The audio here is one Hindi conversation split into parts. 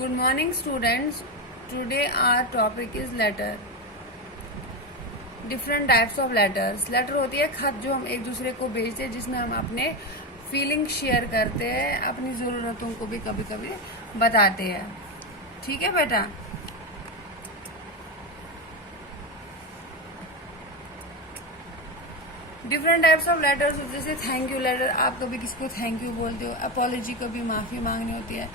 Good morning, students. Today our topic is letter. Different types of letters. Letter होती है खत जो हम एक दूसरे को भेजते हैं, जिसमें हम अपने फीलिंग शेयर करते हैं, अपनी ज़रूरतों को भी कभी कभी बताते हैं. ठीक है बेटा. डिफरेंट टाइप्स ऑफ लेटर्स, जैसे थैंक यू लेटर, आप कभी किसी को थैंक यू बोलते हो. अपॉलॉजी कभी माफ़ी मांगनी होती है.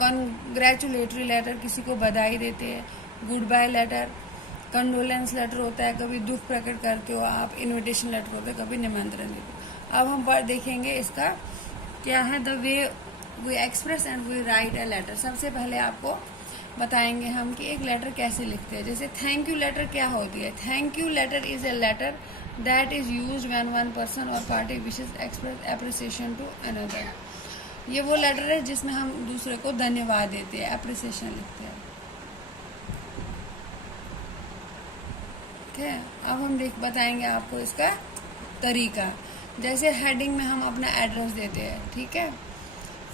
कॉन्ग्रेचुलेटरी लेटर, किसी को बधाई देते हैं. Goodbye letter, condolence letter होता है, कभी दुख प्रकट करते हो आप. इनविटेशन लेटर होता है, कभी निमंत्रण देते हो. अब हम देखेंगे इसका क्या है. The way we express and we write a letter. सबसे पहले आपको बताएंगे हम कि एक लेटर कैसे लिखते हैं. जैसे थैंक यू लेटर क्या होती है. Thank you letter is a letter that is used when one person or party wishes express appreciation to another. ये वो लेटर है जिसमें हम दूसरे को धन्यवाद देते हैं, अप्रिसिएशन लिखते हैं. ठीक है. अब हम बताएंगे आपको इसका तरीका. जैसे हेडिंग में हम अपना एड्रेस देते हैं. ठीक है.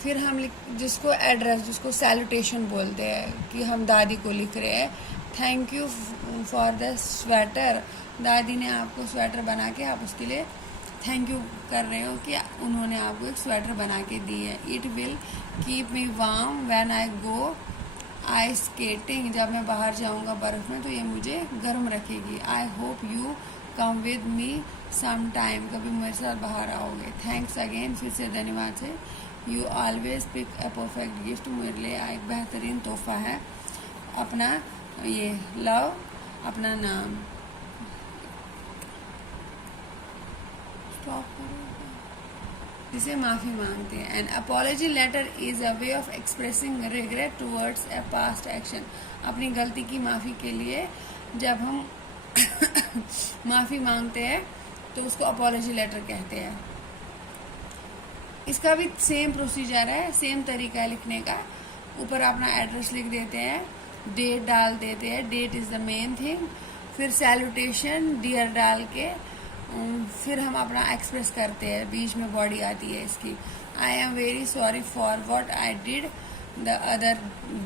फिर हम जिसको एड्रेस, जिसको सैल्यूटेशन बोलते हैं, कि हम दादी को लिख रहे हैं thank you for the sweater. दादी ने आपको स्वेटर बना के, आप उसके लिए थैंक यू कर रहे हो कि उन्होंने आपको एक स्वेटर बना के दी है. It will keep me warm when I go ice skating. जब मैं बाहर जाऊंगा बर्फ में तो ये मुझे गर्म रखेगी. I hope you come with me some time. कभी मेरे साथ बाहर आओगे. थैंक्स अगेन, फिर से धन्यवाद से. You always pick a perfect gift. मेरे लिए एक बेहतरीन तोहफा है. अपना ये लव, अपना नाम. जिसे माफ़ी मांगते हैं. An apology letter is a way of expressing regret towards a past action. अपनी गलती की माफ़ी के लिए जब हम माफ़ी मांगते हैं तो उसको अपॉलॉजी लेटर कहते हैं. इसका भी सेम प्रोसीजर है, सेम तरीका है लिखने का. ऊपर अपना एड्रेस लिख देते हैं, डेट डाल देते हैं. That is the main thing. फिर सैल्यूटेशन डियर डाल के फिर हम अपना एक्सप्रेस करते हैं. बीच में बॉडी आती है इसकी. आई am very sorry for what I did the other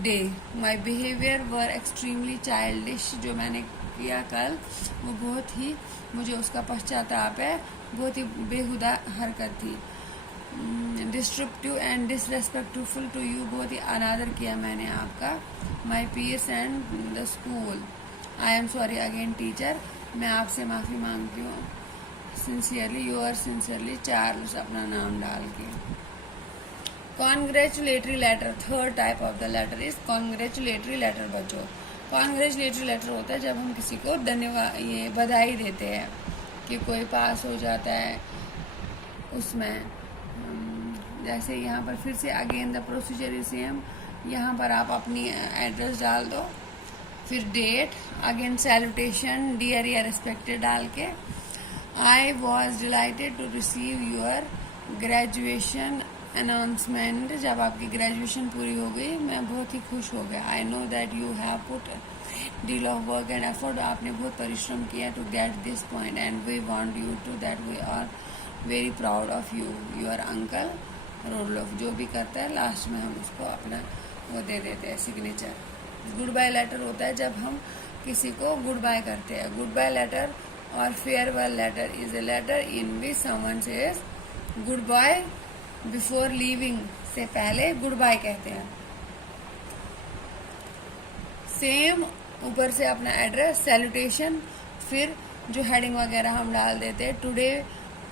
day. My behaviour were extremely childish. जो मैंने किया कल वो बहुत ही, मुझे उसका पश्चाताप है, बहुत ही बेहुदा हरकत थी. Disruptive and disrespectful to you. बहुत ही अनादर किया मैंने आपका. My peers and the school. I am sorry again teacher. मैं आपसे माफ़ी मांगती हूँ. Sincerely, you are sincerely Charles, अपना नाम डाल के. Congratulatory letter, third type of the letter is congratulatory letter. बच्चों, कॉन्ग्रेचुलेटरी लेटर होता है जब हम किसी को धन्यवाद, ये बधाई देते हैं कि कोई पास हो जाता है उसमें. जैसे यहाँ पर फिर से again the procedure is same. यहाँ पर आप अपनी एड्रेस डाल दो, फिर डेट, अगेन सैल्यूटेशन डियर या रिस्पेक्टेड डाल के. I was delighted to receive your graduation announcement. जब आपकी ग्रेजुएशन पूरी हो गई मैं बहुत ही खुश हो गया. I know that you have put deal of work and effort. आपने बहुत परिश्रम किया to get this point and we want you to that. We are very proud of you. Your uncle Rudolph. जो भी करता है लास्ट में हम उसको अपना वो दे देते हैं, सिग्नेचर. गुड बाय लेटर होता है जब हम किसी को गुड बाय करते हैं. गुड बाय लेटर और farewell letter is a letter in which someone says goodbye before leaving. से पहले गुड बाय कहते हैं. सेम ऊपर से अपना एड्रेस, सैल्यूटेशन, फिर जो हेडिंग वगैरह हम डाल देते हैं. Today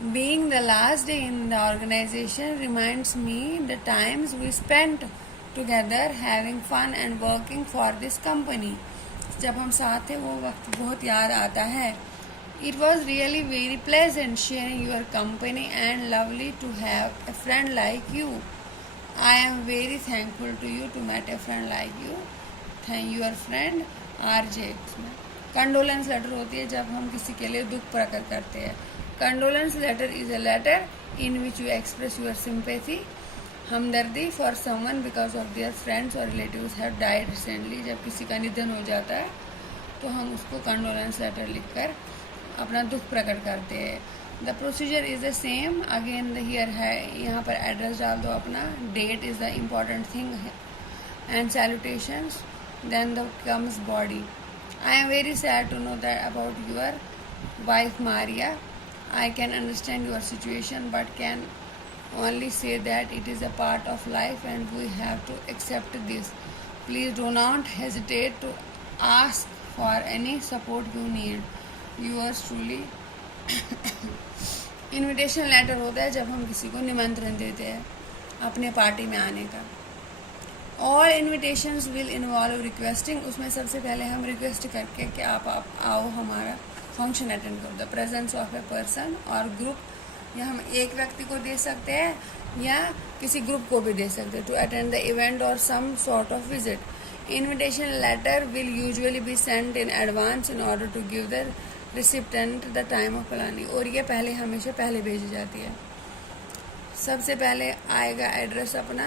being the last day in the organisation reminds me the times we spent together having fun and working for this company. जब हम साथ थे वो वक्त बहुत याद आता है. It was really very pleasant sharing your company and lovely to have a friend like you. I am very thankful to you to met a friend like you. Thank your friend RJ. Condolence letter होती है जब हम किसी के लिए दुख प्रकट करते हैं. Condolence letter is a letter in which you express your sympathy, हमदर्दी for someone because of their friends और रिलेटिव्स हैव डाइड रिसेंटली. जब किसी का निधन हो जाता है तो हम उसको कंडोलेंस लेटर लिखकर अपना दुख प्रकट करते हैं. The procedure is the same. Again here है, यहाँ पर एड्रेस डाल दो अपना. Date is the important thing. and salutations. Then the comes body. I am very sad to know that about your wife Maria. I can understand your situation but can only say that it is a part of life and we have to accept this. Please do not hesitate to ask for any support you need. Yours truly. Invitation letter होता है जब हम किसी को निमंत्रण देते हैं अपने पार्टी में आने का. All invitations will involve requesting. उसमें सबसे पहले हम रिक्वेस्ट करके कि आप आओ हमारा फंक्शन अटेंड करो. The presence of a person और ग्रुप. या हम एक व्यक्ति को दे सकते हैं या किसी ग्रुप को भी दे सकते हैं. टू अटेंड द इवेंट और some sort of visit. Invitation letter will usually be send in advance in order to give the recipient the time of planning. और ये पहले हमेशा पहले भेजी जाती है. सबसे पहले आएगा एड्रेस अपना,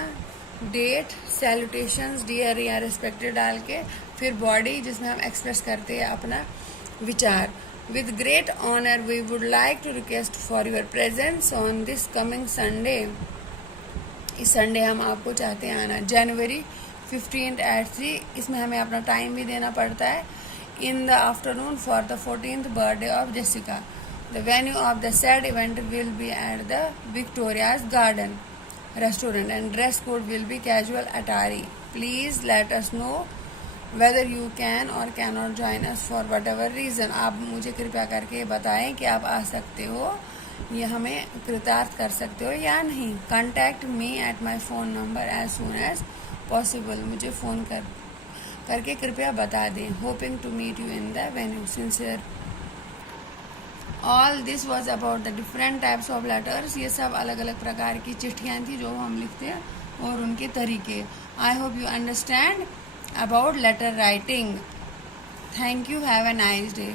डेट, सैल्यूटेशंस डियर या रिस्पेक्टेड डाल के, फिर बॉडी जिसमें हम एक्सप्रेस करते हैं अपना विचार. With great honour we would like to request for your presence on this coming Sunday. इस संडे हम आपको चाहते हैं आना. जनवरी 15 at 3. इसमें हमें अपना टाइम भी देना पड़ता है. In the afternoon for the 14th birthday of Jessica. The venue of the said event will be at the Victoria's Garden restaurant and dress code will be casual attire. Please let us know whether you can or cannot join us for whatever reason. आप मुझे कृपया करके बताएं कि आप आ सकते हो या हमें कृतार्थ कर सकते हो या नहीं. Contact me at my phone number as soon as possible. मुझे फ़ोन करके कृपया बता दें. Hoping to meet you in the venue. Sincere. All this was about the different types of letters. ये सब अलग अलग प्रकार की चिट्ठियाँ थी जो हम लिखते हैं और उनके तरीके. I hope you understand about letter writing. Thank you. Have a nice day.